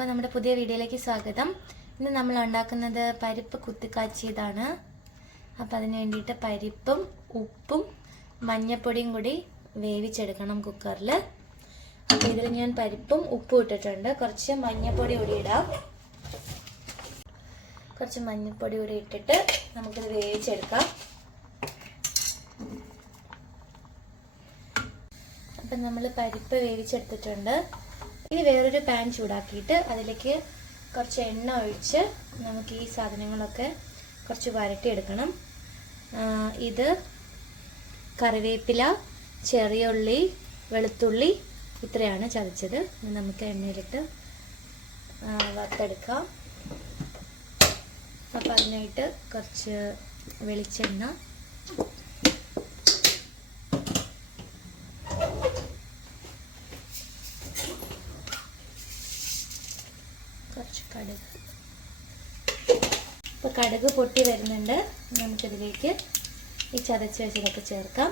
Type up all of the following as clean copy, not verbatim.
അപ്പോൾ നമ്മുടെ പുതിയ വീഡിയോയിലേക്ക് സ്വാഗതം. ഇന്ന് നമ്മൾ ഉണ്ടാക്കുന്നത് പരിപ്പ് കുത്തിക്കാച്ചിയതാണ്. അപ്പോൾ അതിന് വേണ്ടിയിട്ട് പരിപ്പും ഉപ്പും മഞ്ഞൾപ്പൊടിയും കൂടി വേവിച്ചെടുക്കണം കുക്കറിൽ. അപ്പോൾ ഇതിൽ ഞാൻ പരിപ്പും ഉപ്പും ഇട്ടിട്ടുണ്ട്. കുറച്ച് മഞ്ഞൾപ്പൊടി കൂടി ഇടാം. കുറച്ച് മഞ്ഞൾപ്പൊടി കൂടി ഇട്ടിട്ട് നമുക്കിത് വേവിച്ചെടുക്കാം. അപ്പം നമ്മൾ പരിപ്പ് വേവിച്ചെടുത്തിട്ടുണ്ട്. ഇനി വേറൊരു പാൻ ചൂടാക്കിയിട്ട് അതിലേക്ക് കുറച്ച് എണ്ണ ഒഴിച്ച് നമുക്ക് ഈ സാധനങ്ങളൊക്കെ കുറച്ച് വരട്ടിയെടുക്കണം. ഇത് കറിവേപ്പില, ചെറിയ ഉള്ളി, വെളുത്തുള്ളി ഇത്രയാണ് ചതച്ചത്. നമുക്ക് എണ്ണയിലിട്ട് വറുത്തെടുക്കാം. അപ്പോൾ അതിനായിട്ട് കുറച്ച് വെളിച്ചെണ്ണ, കുറച്ച് കടുക്. ഇപ്പോൾ കടുക് പൊട്ടി വരുന്നുണ്ട്. നമുക്കിതിലേക്ക് ഈ ചതച്ച് വെച്ചതൊക്കെ ചേർക്കാം.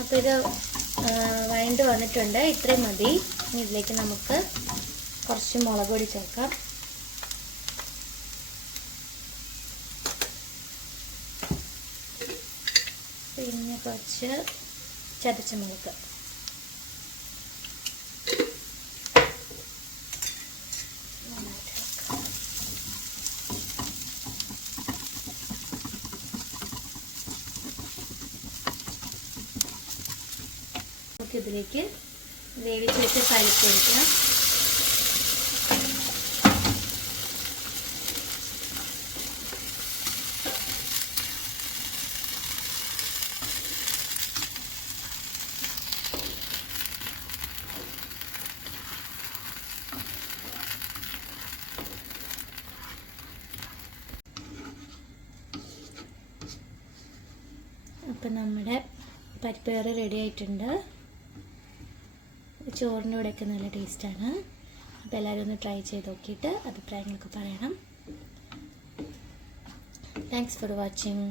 അപ്പോൾ ഇത് വഴണ്ട് വന്നിട്ടുണ്ട്. ഇത്രയും മതി. ഇനി ഇതിലേക്ക് നമുക്ക് കുറച്ച് മുളക് പൊടി ചേർക്കാം. പിന്നെ കുറച്ച് ചതച്ച മുളക്. ഇതിലേക്ക് വേവിച്ച് വെച്ച് പരിപ്പ് ഒഴിക്കാം. അപ്പം നമ്മുടെ പരിപ്പ് കറി റെഡി ആയിട്ടുണ്ട്. ചോറിൻ്റെ കൂടെയൊക്കെ നല്ല ടേസ്റ്റാണ്. അപ്പോൾ എല്ലാവരും ഒന്ന് ട്രൈ ചെയ്ത് നോക്കിയിട്ട് അഭിപ്രായങ്ങളൊക്കെ പറയണം. Thanks for watching.